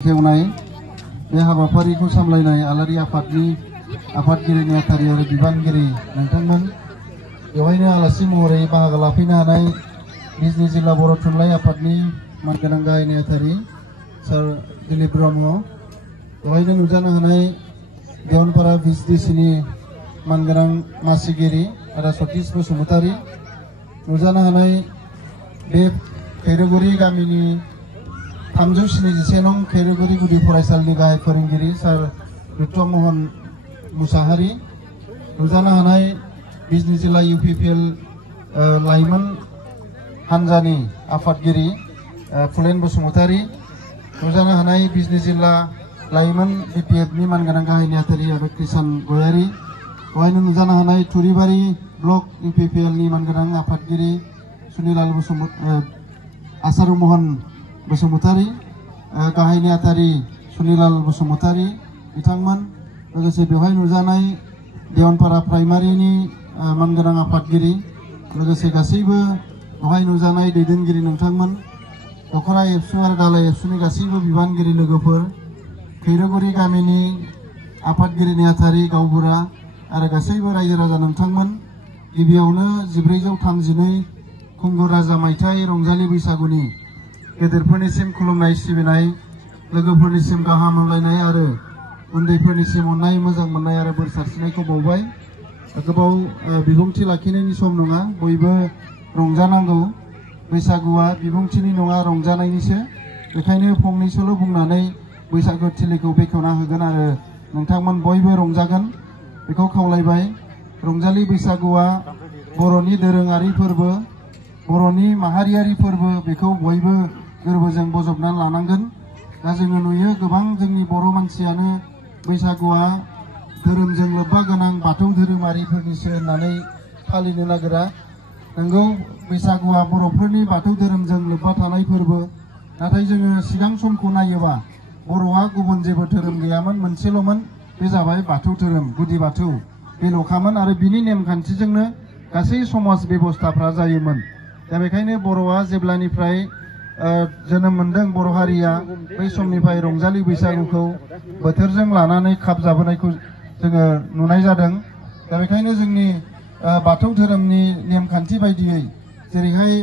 खेवनाय बे हाबाफारिखौ सामलायनाय आलारि आफादनि आफादगिरि नेहाथारि आरो बिबानगिरि नोंथांमोन बेवहायनो आलासि महरै बाहागो लाफैनो हानाय बिजनी जिल्ला बर' थुनलाइ आफादनि मानगोनां गाहाय नेहाथारि सार दिलीप ब्रह्म बेवहायनो नुजानो हानाय देवनपारा VSDCनि मानगोनां मासिगिरि आदा सतीश बसुमतारी नुजानो हानाय बे खैरोगुरी गामिनि 377 नं खैरोगुरी गुदि फरायसालिनि गाहाय फोरोंगिरि सार रुद्र मोहन मुसाहारि नुजानो हानाय बिजनी जिल्ला UPPL लाइमोन हान्जानि आफादगिरि फुलेन बसुमतारी नुजानो हानाय बिजनी जिल्ला लाइमोन BPFनि मानगोनां गाहाय नेहाथारि आरो कृष्ण गयारी बेवहायनो नुजानो हानाय थुरिबारि ब्लक UPPLनि मानगोनां आफादगिरि सुनिलाल आसारु मोहन बसुमतारी गाहाय नेहाथारि सुनिलाल बसुमतारी बिथांमोन लोगोसे बेवहाय नुजानाय देवनपारा प्राइमारिनि मानगोनां आफादगिरि लोगोसे गासैबो बेवहाय नुजानाय दैदेनगिरि नोंथांमोन दखरा एबसु आरो दालाय एबसुनि गासैबो बिबानगिरि लोगोफोर खैरोगुरी गामिनि आफादगिरि नेहाथारि गावबुरा आरो गासैबो रायजो राजा नोंथांमोन गिबियावनो 1432 खुंगुर राजा मायथाइ रंजालि बैसागुनि गेदेरफोरनिसिम खुलुमनाय सिबिनाय लोगोफोरनिसिम गाहाम हामलायनाय आरो उन्दैफोरनिसिम अननाय मोजां मोननाय आरो बोर सारस्रिनायखौ बावबाय गोबाव बिबुंथि लाखिनायनि सम नङा बयबो रंजानांगौ बैसागुआ बिबुंथिनि नङा रंजानायनिसो बेखायनो फंनैसोल' बुंनानै बैसागु थिलिखौ बेखेवना होगोन आरो नोंथांमोन बयबो रंजागोन बेखौ खावलायबाय रंजालि बैसागुआ बर'नि दोरोङारि फोरबो बर'नि माहारियारि फोरबो बेखौ बयबो गोरबोजों बजबनानै लानांगोन दा जोङो नुयो गोबां जोंनि बर' मानसियानो बैसागुआ धोरोमजों लोब्बा गोनां बाथौ धोरोमारिफोरनिसो होननानै फालिनो नागिरा नंगौ बैसागुआ बर'फोरनि बाथौ धोरोमजों लोब्बा थानाय फोरबो नाथाय जोङो सिगां समखौ नायोबा बर'आ गुबुन जेबो धोरोम गैयामोन मोनसेल'मोन बे जाबाय बाथौ धोरोम गुदि बाथौ बेल'खामोन आरो बिनि नेमखान्थिजोंनो गासै समाज बेबस्थाफ्रा जायोमोन दा बेखायनो बर'आ जेब्लानिफ्राय जोनोम मोनदों बर' हारिया बै समनिफ्राय रंजालि बैसागुखौ बोथोरजों लानानै खाब जाबोनायखौ जोङो नुनाय जादों दा बेखायनो जोंनि बाथौ धोरोमनि नेमखान्थि बायदियै जेरैहाय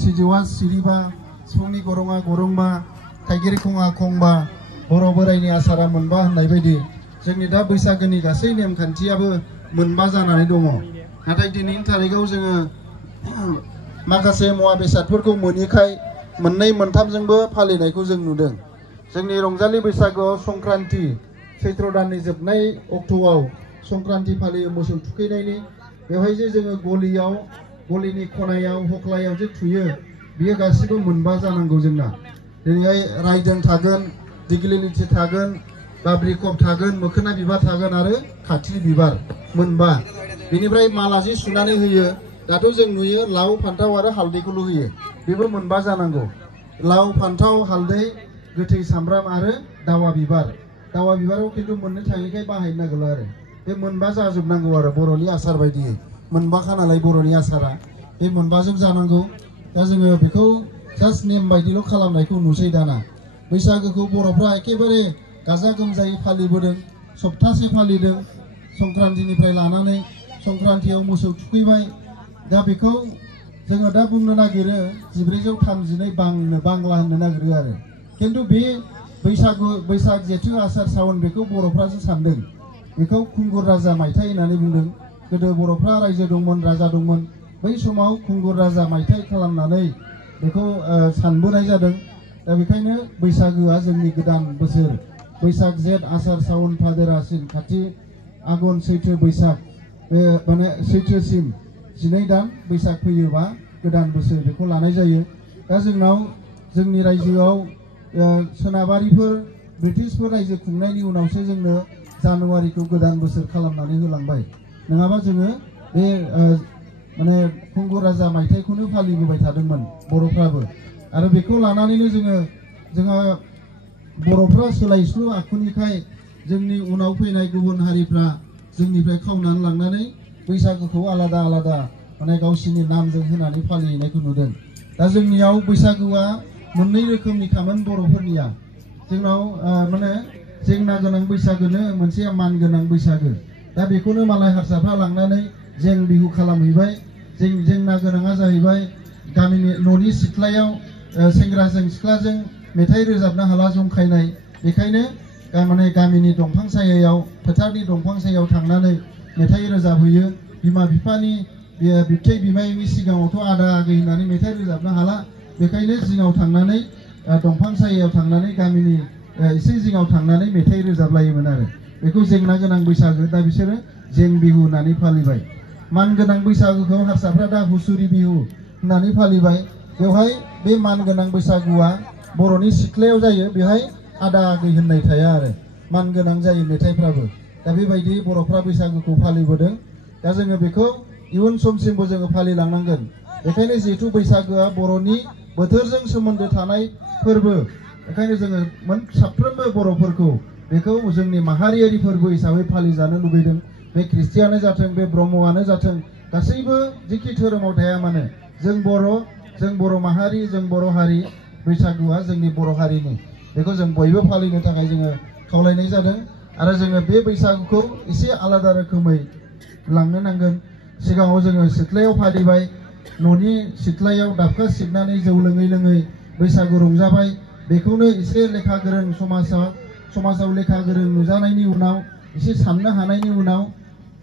सिजौआ सिरिबा सिफुंनि गरङा गरंबा थाइगिर खङा खंबा बर' बोराइनि आसारा मोनबा होननाय बायदि जोंनि दा बैसागोनि गासै नेमखान्थियाबो मोनबा जानानै दङ नाथाय दिनैनि थारिखआव जोङो माखासे मुवा बेसादफोरखौ मोनैखाय मोननै मोनथामजोंबो फालिनायखौ जों नुदों जोंनि रंजालि बैसागुआव संक्रान्ति चैत्र दाननि जोबनाय अक्ट'आव संक्रान्ति फालियो मोसौ थुखैनायनि बेवहाय जे जोङो गलिनि खनायाव हख्लायाव जे थुयो बियो गासिबो मोनबा जानांगौ जोंना दिनैहाय रायदों थागोन दिग्लिलिथि थागोन बाब्रिखब थागोन मोखोना बिबार थागोन आरो खाथ्रि बिबार मोनबा बेनिफ्राय माला जे सुनानै होयो दाथ' जों नुयो लाव फान्थाव आरो हालदैखौल' होयो बेबो मोनबा जानांगौ लाव फान्थाव हालदै गोथै सामब्राम आरो दावा बिबाराव खिन्थु मोननो थाङैखाय बाहायनो नागिरला आरो बे मोनबा जाजोबनांगौ आरो बर'नि आसार बायदियै मोनबाखा नालाय बर'नि आसारा बे मोनबाजों जानांगौ दा जोङो बेखौ जास्ट नेम बायदिल' खालामनायखौ नुसै दाना बैसागोखौ बर'फ्रा एखेबारे गाजा गोमजायै फालिबोदों सप्तासे फालिदों संक्रान्तिनिफ्राय लानानै संक्रान्तियाव मोसौ थुखैबाय दा बेखौ जोङो दा बुंनो नागिरो 1432 बांला होननो नागिरो आरो खिन्थु बे बैसाग जेथो आसार सावन बेखौ बर'फ्रासो सानदों बेखौ खुंगुर राजा मायथाइ होननानै बुंदों गोदो बर'फ्रा रायजो दंमोन राजा दंमोन बै समाव खुंगुर राजा मायथाइ खालामनानै बेखौ सानबोनाय जादों दा बेखायनो बैसागोआ जोंनि गोदान बोसोर बैसाग जेठ आसार सावन भाद्र आसिन खाथि आघन सैथो बैसाग बे माने सैथोसिम 12 दान बैसाग फैयोबा गोदान बोसोर बेखौ लानाय जायो दा जोंनाव जोंनि रायजोआव सोनाबारिफोर ब्रिटिशफोर रायजो खुंनायनि उनावसो जोंनो जानुवारिखौ गोदान बोसोर खालामनानै होलांबाय नङाबा जोङो बे माने खुंगुर राजा मायथाइखौनो फालिबोबाय थादोंमोन बर'फ्राबो आरो बेखौ लानानैनो जोंहा बर'फ्रा सोलायस्लु आखुनिखाय जोंनि उनाव फैनाय गुबुन हारिफ्रा जोंनिफ्राय खावनानै लांनानै बैसागुखौ आलादा माने गावसिनि नामजों होनानै फालिनायखौ नुदों दा जोंनियाव बैसागुआ मोननै रोखोमनि खामोन बर'फोरनिया जोंनाव माने जेंना गोनां बैसागोनो मोनसे मान गोनां बैसागो दा बेखौनो मालाय हारसाफ्रा लांनानै जें बिहु खालामहैबाय जेंना गोनाङा जाहैबाय गामिनि न'नि सिथ्लायाव सेंग्राजों सिख्लाजों मेथाइ रोजाबनो हाला जंखायनाय बेखायनो माने गामिनि दंफां सायायाव फोथारनि दंफां सायायाव थांनानै मेथाइ रोजाबहैयो बिमा बिफानि बिबथै बिमायनि सिगाङावथ' आदा आगै होननानै मेथाइ रोजाबनो हाला बेखायनो जिङाव थांनानै दंफां सायायाव थांनानै गामिनि एसे जिङाव थांनानै मेथाइ रोजाबलायोमोन आरो बेखौ जेंना गोनां बैसागो दा बिसोरो जें बिहु होननानै फालिबाय मान गोनां बैसागुखौ हारसाफ्रा दा हुसुरि बिहु होननानै फालिबाय बेवहाय बे मान गोनां बैसागुआ बर'नि सिथ्लायाव जायो बेवहाय आदा आगै होननाय थाया आरो मान गोनां जायो मेथाइफ्राबो दा बेबायदि बर'फ्रा बैसागुखौ फालिबोदों दा जोङो बेखौ इयुन समसिमबो जोङो फालिलांनांगोन बेखायनो जिहेतु बैसागोआ बर'नि बोथोरजों सोमोन्दो थानाय फोरबो बेखायनो जोङो साफ्रोमबो बर'फोरखौ बेखौ जोंनि माहारियारि फोरबो हिसाबै फालिजानो लुबैदों बे ख्रिस्टियानो जाथों बे ब्रह्मआनो जाथों गासैबो जिखि धोरोमाव थाया मानो जों बर' माहारि जों बर' हारि बैसागुआ जोंनि बर' हारिनि बेखौ जों बयबो फालिनो थाखाय जोङो खावलायनाय जादों आरो जोङो बे बैसागुखौ एसे आलादा रोखोमै लांनो नांगोन सिगाङाव जोङो सिथ्लायाव फालिबाय न'नि सिथ्लायाव दाबखा सिबनानै जौ लोङै लोङै बैसागु रंजाबाय बेखौनो एसे लेखा गोरों समाजाव लेखा गोरों नुजानायनि उनाव एसे साननो हानायनि उनाव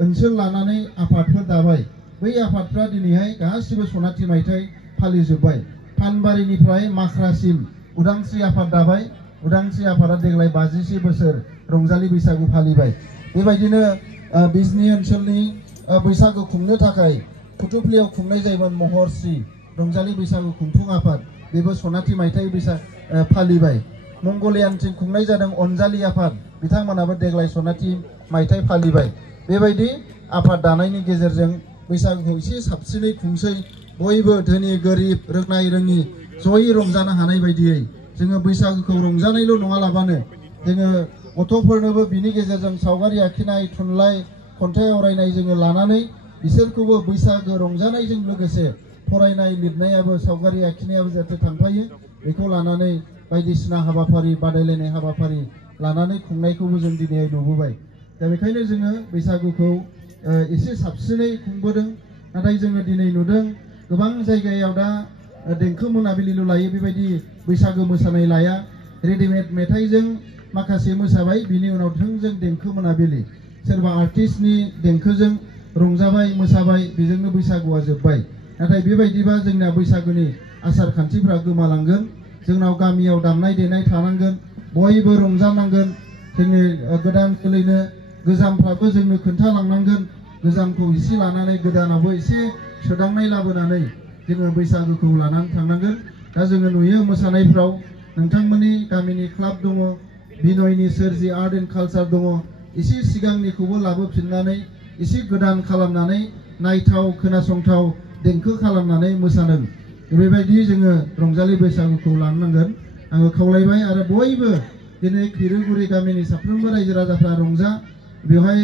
ओनसोल लानानै आफादफोर दाबाय बै आफादफ्रा दिनैहाय गासिबो सनाथि मायथाइ फालिजोब्बाय फानबारिनिफ्राय माख्रासिम उदांस्रि आफाद दाबाय उदांस्रि आफादा देग्लाय 50 बोसोर रंजालि बैसागु फालिबाय बेबायदिनो बिजनी ओनसोलनि बैसागु खुंनो थाखाय कुटुबलियाव खुंनाय जायोमोन महर्षि रंजालि बैसागु खुंफुं आफाद बेबो सनाथि मायथाइ फालिबाय मंगलियानथिं खुंनाय जादों अनजालि आफाद बिथांमोनाबो देग्लाय सनाथि मायथाइ फालिबाय बेबायदि आफाद दानायनि गेजेरजों बैसागुखौ एसे साबसिनै खुंसै बयबो धोनि गोरिब रोंनाय रोङि जयै रंजानो हानाय बायदियै जोङो बैसागुखौ रंजानायल' नङालाबानो जोङो गथ'फोरनोबो बिनि गेजेरजों सावगारि आखिनाय थुनलाइ खन्थाइ आवरायनाय जोङो लानानै बिसोरखौबो बैसागो रंजानायजों लोगोसे फरायनाय लिरनायाबो सावगारि आखिनायाबो जाहाथे थांफायो बेखौ लानानै बायदिसिना हाबाफारि बादायलायनाय हाबाफारि लानानै खुंनायखौबो जों दिनै नुबोबाय दा बेखायनो जोङो बैसागुखौ एसे साबसिनै खुंबोदों नाथाय जोङो दिनै नुदों गोबां जायगायाव दा देंखो मोनाबिलिल' लायो बेबायदि बैसागो मोसानाय लाया रेडिमेड मेथाइजों माखासे मोसाबाय बिनि उनाव थोंजों देंखो मोनाबिलि सोरबा आर्टिस्टनि देंखोजों रंजाबाय मोसाबाय बेजोंनो बैसागुआ जोब्बाय नाथाय बेबायदिबा जोंना बैसागुनि आसार खान्थिफ्रा गोमालांगोन जोंनाव गामियाव दामनाय देनाय थानांगोन बयबो रंजानांगोन जोंनि गोदान जोलैनो गोजामफ्राबो जोंनो खोन्थालांनांगोन गोजामखौ एसे लानानै गोदानावबो एसे सोदांनाय लाबोनानै जोङो बैसागुखौ लानानै थांनांगोन दा जोङो नुयो मोसानायफ्राव नोंथांमोननि गामिनि क्लाब दङ बिनयनि सोरजि आर्ट एन्ड कालचार दङ एसे सिगांनिखौबो लाबोफिननानै एसे गोदान खालामनानै नायथाव खोनासंथाव देंखो खालामनानै मोसादों बेबायदि जोङो रंजालि बैसागुखौ लानांगोन आङो खावलायबाय आरो बयबो दिनै खिरुगुरि गामिनि साफ्रोमबो रायजो राजाफ्रा रंजा बेवहाय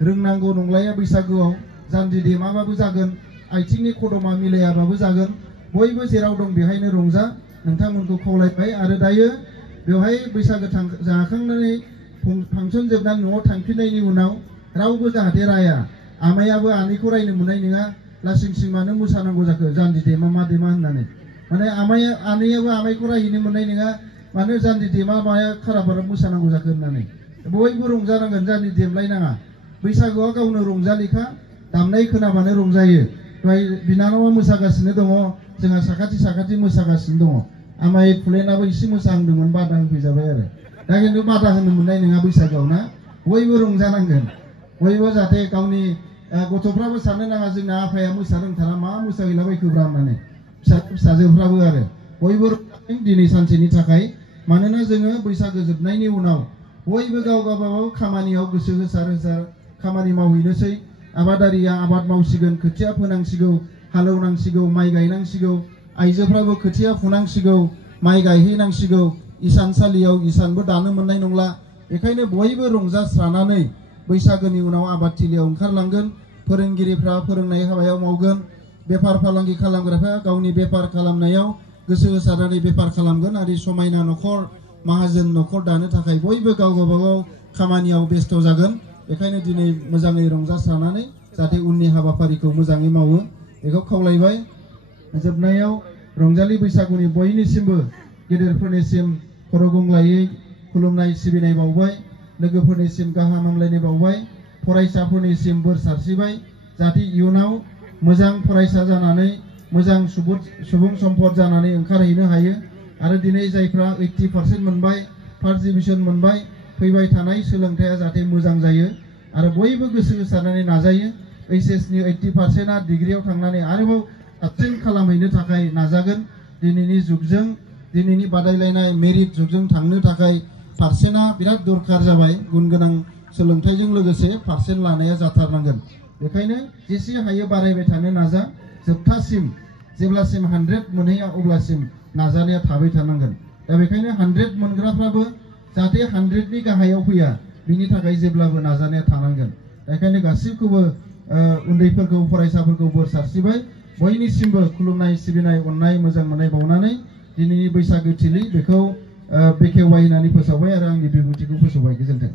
रोंनांगौ नंलाया बैसागुआव जान्जि देमाबाबो जागोन आथिंनि खदमा मिलायाबाबो जागोन बयबो जेराव दं बेहायनो रंजा नोंथांमोनखौ खावलायबाय आरो दायो बेवहाय बैसागो जाखांनानै फांसन जोबनानै न'आव थांफिननायनि उनाव रावबो जाहाथे राया आमायाबो आनैखौ रायनो मोननाय नङा लासिं सिं मानो मोसानांगौ जाखो जान्जि देमा मा देमा होननानै माने आनैयाबो आमाइखौ रायहैनो मोननाय नङा मानो जान्जि देमा माया खाराबारा मोसानांगौ जाखो होननानै बयबो रंजानांगोन जान्जि देमलायनाङा बैसागुआ गावनो रंजालिखा दामनाय खोनाबानो रंजायो दहाय बिनानावा मोसागासिनो दङ जोंहा साखाथि मोसागासिनो दङ आमाइ फुलेनाबो एसे मोसाहांदोंमोन बादा होफैजाबाय आरो दा खिन्थु बादा होनो मोननाय नङा बैसागुआव ना बयबो रंजानांगोन बयबो जाहाथे गावनि गथ'फ्राबो साननो नाङा जोंना आफाया मोसादों थारा मा मोसाहैलाबायखोब्रा होननानै फिसाजोफ्राबो आरो बयबो रंजादों दिनै सानसेनि थाखाय मानोना जोङो बैसागो जोबनायनि उनाव बयबो गाव गावबागाव खामानियाव गोसो होसार खामानि मावहैनोसै आबादारिया आबाद मावसिगोन खोथिया फोनांसिगौ हालेवनांसिगौ माइ गायनांसिगौ आइजोफ्राबो खोथिया फुनांसिगौ माइ गायहैनांसिगौ इसानसालियाव इसानबो दानो मोननाय नंला बेखायनो बयबो रंजास्रानानै बैसागोनि उनाव आबादथिलियाव ओंखारलांगोन फोरोंगिरिफ्रा फोरोंनाय हाबायाव मावगोन बेफार फालांगि खालामग्राफ्रा गावनि बेफार खालामनायाव गोसो होसारनानै बेफार खालामगोन आरो समायना न'खर माहाजोन न'खर दानो थाखाय बयबो गाव गावबागाव खामानियाव बेस्थ' जागोन बेखायनो दिनै मोजाङै रंजासारनानै जाहाथे उननि हाबाफारिखौ मोजाङै मावो बेखौ खावलायबाय जोबनायाव रंजालि बैसागुनि बयनिसिमबो गेदेरफोरनिसिम खर' गंग्लायै खुलुमनाय सिबिनाय बावबाय लोगोफोरनिसिम गाहाम हामलायनाय बावबाय फरायसाफोरनिसिम बोर सारस्रिबाय जाहाथे इयुनाव मोजां फरायसा जानानै मोजां सुबुं सम्पद जानानै ओंखारहैनो हायो आरो दिनै जायफ्रा 80% मोनबाय फार्स्ट डिभिजन मोनबाय फैबाय थानाय सोलोंथाइया जाहाथे मोजां जायो आरो बयबो गोसो होसारनानै नाजायो HSनि 80%आ डिग्रियाव थांनानै आरोबाव साबसिन खालामहैनो थाखाय नाजागोन दिनैनि जुगजों दिनैनि बादायलायनाय मेरिट जुगजों थांनो थाखाय पार्सेन्टआ बिराद दरकार जाबाय गुन गोनां सोलोंथाइजों लोगोसे पार्सेन्ट लानाया जाथारनांगोन बेखायनो जेसे हायो बारायबाय थानो नाजा जोबथासिम जेब्लासिम 100 मोनहैया अब्लासिम नाजानाया थाबाय थानांगोन दा बेखायनो 100 मोनग्राफ्राबो जाहाथे 100नि गाहायाव फैया बिनि थाखाय जेब्लाबो नाजानाया थानांगोन बेखायनो गासिबखौबो उन्दैफोरखौ फरायसाफोरखौ बोर सारस्रिबाय बयनिसिमबो खुलुमनाय सिबिनाय अननाय मोजां मोननाय बावनानै दिनैनि बैसागो थिलि बेखौ बेखेवबाय होननानै फोसावबाय आरो आंनि बिबुंथिखौ फोसावबाय गोजोन्थों।